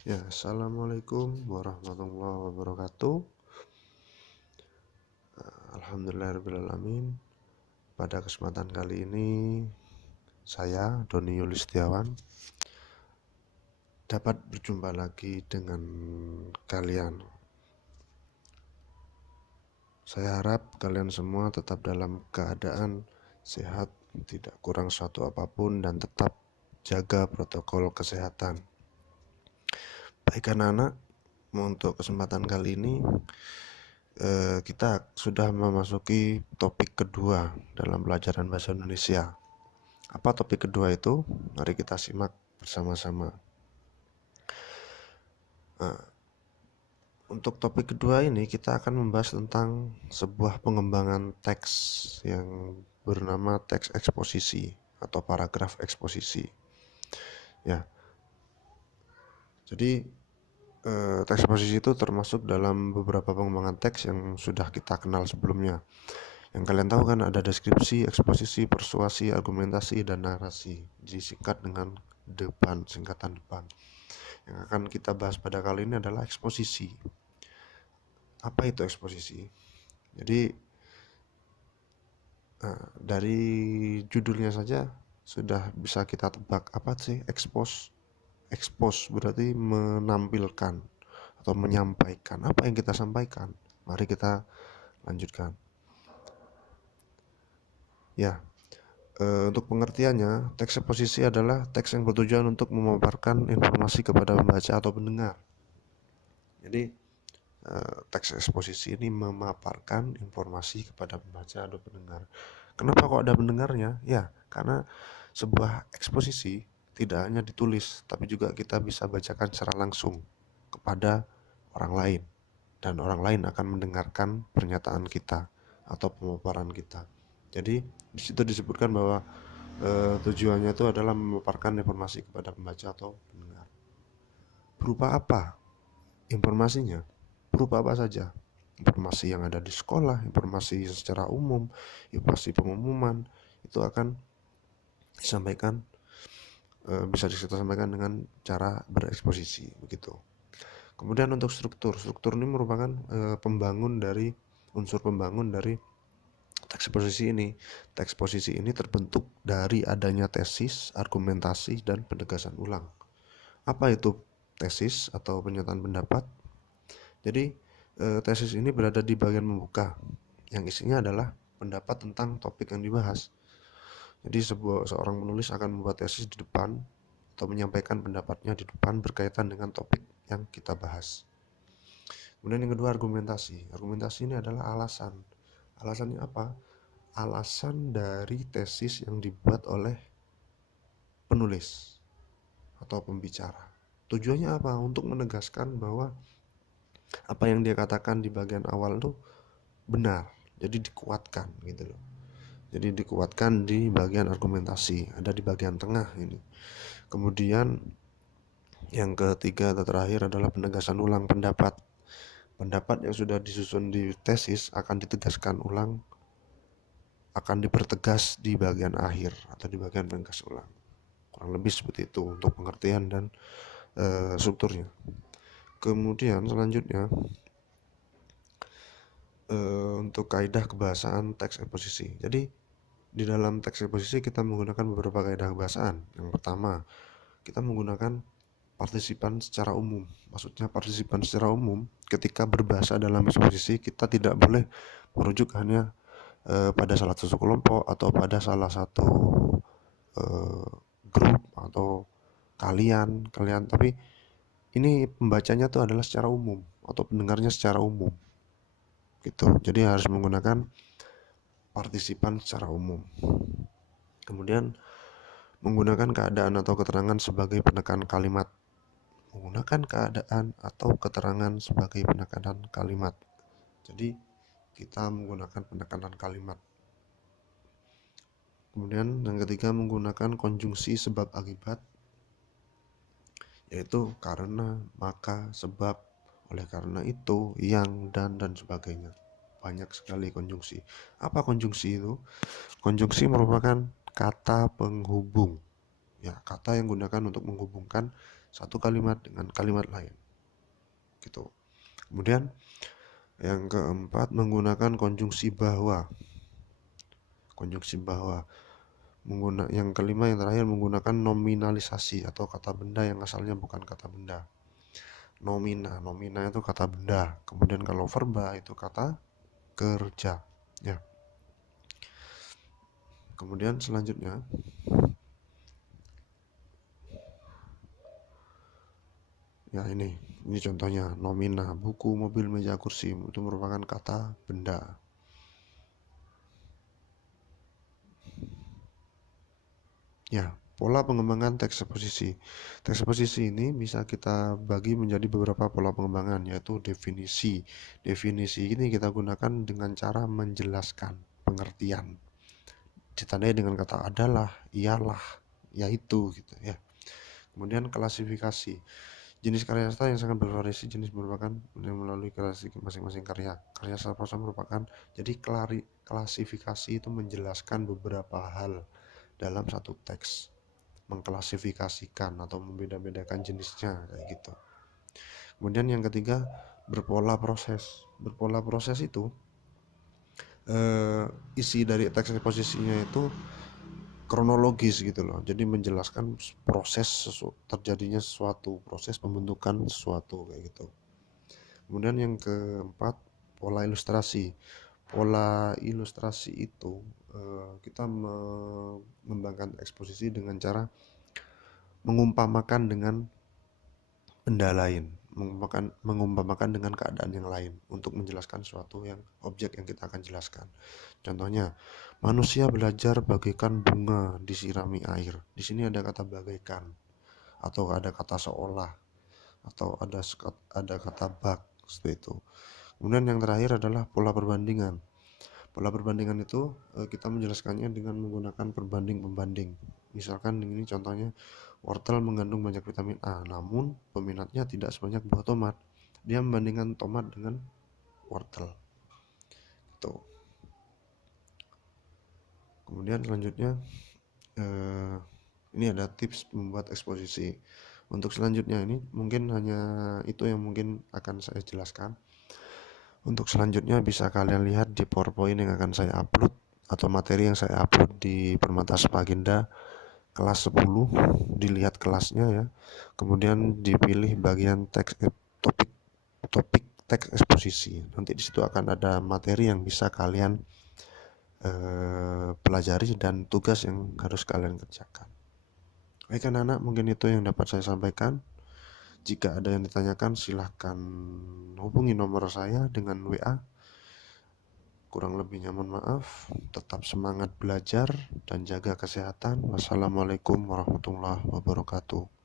Ya, assalamualaikum warahmatullahi wabarakatuh. Alhamdulillahirrahmanirrahim. Pada kesempatan kali ini, saya Doni Yulistiawan dapat berjumpa lagi dengan kalian. Saya harap kalian semua tetap dalam keadaan sehat, tidak kurang suatu apapun, dan tetap jaga protokol kesehatan. Baik anak-anak, untuk kesempatan kali ini kita sudah memasuki topik kedua dalam pelajaran bahasa Indonesia. Apa topik kedua itu? Mari kita simak bersama-sama. Untuk topik kedua ini kita akan membahas tentang sebuah pengembangan teks yang bernama teks eksposisi atau paragraf eksposisi. Ya. Jadi teks eksposisi itu termasuk dalam beberapa pengembangan teks yang sudah kita kenal sebelumnya. Yang kalian tahu kan ada deskripsi, eksposisi, persuasi, argumentasi, dan narasi. Disingkat dengan depan, singkatan depan. Yang akan kita bahas pada kali ini adalah eksposisi. Apa itu eksposisi? Jadi dari judulnya saja sudah bisa kita tebak apa sih expose. Expose berarti menampilkan atau menyampaikan. Apa yang kita sampaikan? Mari kita lanjutkan. Ya, untuk pengertiannya, teks eksposisi adalah teks yang bertujuan untuk memaparkan informasi kepada pembaca atau pendengar. Jadi, teks eksposisi ini memaparkan informasi kepada pembaca atau pendengar. Kenapa kok ada pendengarnya? Ya, karena sebuah eksposisi tidak hanya ditulis, tapi juga kita bisa bacakan secara langsung kepada orang lain. Dan orang lain akan mendengarkan pernyataan kita atau pemaparan kita. Jadi, di situ disebutkan bahwa tujuannya itu adalah memaparkan informasi kepada pembaca atau pendengar. Berupa apa informasinya? Berupa apa saja? Informasi yang ada di sekolah, informasi secara umum, informasi pengumuman, itu akan disampaikan, bisa kita sampaikan dengan cara bereksposisi begitu. Kemudian untuk struktur ini merupakan unsur pembangun dari teks eksposisi ini. Teks eksposisi ini terbentuk dari adanya tesis, argumentasi, dan penegasan ulang. Apa itu tesis atau pernyataan pendapat? Jadi tesis ini berada di bagian pembuka yang isinya adalah pendapat tentang topik yang dibahas. Jadi seorang penulis akan membuat tesis di depan atau menyampaikan pendapatnya di depan berkaitan dengan topik yang kita bahas. Kemudian yang kedua, argumentasi. Argumentasi ini adalah alasan. Alasannya apa? Alasan dari tesis yang dibuat oleh penulis atau pembicara. Tujuannya apa? Untuk menegaskan bahwa apa yang dia katakan di bagian awal itu benar. Jadi dikuatkan gitu loh. Jadi dikuatkan di bagian argumentasi, ada di bagian tengah ini. Kemudian yang ketiga atau terakhir adalah penegasan ulang pendapat. Pendapat yang sudah disusun di tesis akan ditegaskan ulang, akan dipertegas di bagian akhir atau di bagian penegasan ulang. Kurang lebih seperti itu untuk pengertian dan strukturnya. Kemudian selanjutnya untuk kaidah kebahasaan teks eksposisi. Jadi di dalam teks eksposisi kita menggunakan beberapa kaidah kebahasaan. Yang pertama, kita menggunakan partisipan secara umum. Maksudnya partisipan secara umum ketika berbahasa dalam eksposisi kita tidak boleh merujuk hanya pada salah satu kelompok atau pada salah satu grup atau kalian, tapi ini pembacanya tuh adalah secara umum atau pendengarnya secara umum gitu. Jadi harus menggunakan partisipan secara umum. Kemudian menggunakan keadaan atau keterangan sebagai penekanan kalimat. Menggunakan keadaan atau keterangan sebagai penekanan kalimat. Jadi kita menggunakan penekanan kalimat. Kemudian yang ketiga menggunakan konjungsi sebab akibat, yaitu karena, maka, sebab, oleh karena itu, yang, dan sebagainya. Banyak sekali konjungsi. Apa konjungsi itu? Konjungsi merupakan kata penghubung. Ya, kata yang digunakan untuk menghubungkan satu kalimat dengan kalimat lain gitu. Kemudian yang keempat, menggunakan konjungsi bahwa. Yang kelima, yang terakhir, menggunakan nominalisasi atau kata benda yang asalnya bukan kata benda. Nomina itu kata benda. Kemudian kalau verba itu kata kerja ya. Kemudian selanjutnya ya, ini contohnya. Nomina, buku, mobil, meja, kursi, itu merupakan kata benda. Ya, pola pengembangan teks eksposisi. Teks eksposisi ini bisa kita bagi menjadi beberapa pola pengembangan, yaitu definisi. Definisi ini kita gunakan dengan cara menjelaskan pengertian, ditandai dengan kata adalah, iyalah, yaitu gitu ya. Kemudian klasifikasi. Jenis karya sastra yang sangat bervariasi jenis merupakan melalui klasifikasi masing-masing karya. Karya sastra merupakan, jadi klasifikasi itu menjelaskan beberapa hal dalam satu teks, mengklasifikasikan atau membeda-bedakan jenisnya kayak gitu. Kemudian yang ketiga, berpola proses. Berpola proses itu isi dari teks eksposisinya itu kronologis gitu loh. Jadi menjelaskan proses terjadinya sesuatu, proses pembentukan sesuatu kayak gitu. Kemudian yang keempat, pola ilustrasi. Pola ilustrasi itu kita mengembangkan eksposisi dengan cara mengumpamakan dengan benda lain, mengumpamakan dengan keadaan yang lain untuk menjelaskan suatu yang objek yang kita akan jelaskan. Contohnya, manusia belajar bagaikan bunga disirami air. Di sini ada kata bagaikan, atau ada kata seolah, atau ada kata bak, seperti itu. Kemudian yang terakhir adalah pola perbandingan. Pola perbandingan itu kita menjelaskannya dengan menggunakan perbanding-pembanding. Misalkan ini contohnya, wortel mengandung banyak vitamin A, namun peminatnya tidak sebanyak buah tomat. Dia membandingkan tomat dengan wortel. Tuh. Kemudian selanjutnya ini ada tips membuat eksposisi. Untuk selanjutnya ini mungkin hanya itu yang mungkin akan saya jelaskan. Untuk selanjutnya bisa kalian lihat di PowerPoint yang akan saya upload atau materi yang saya upload di Permata Agenda kelas 10. Dilihat kelasnya ya. Kemudian dipilih bagian topik teks eksposisi. Nanti di situ akan ada materi yang bisa kalian pelajari dan tugas yang harus kalian kerjakan. Baik anak-anak, mungkin itu yang dapat saya sampaikan. Jika ada yang ditanyakan, silahkan hubungi nomor saya dengan WA. Kurang lebihnya mohon maaf. Tetap semangat belajar dan jaga kesehatan. Wassalamualaikum warahmatullahi wabarakatuh.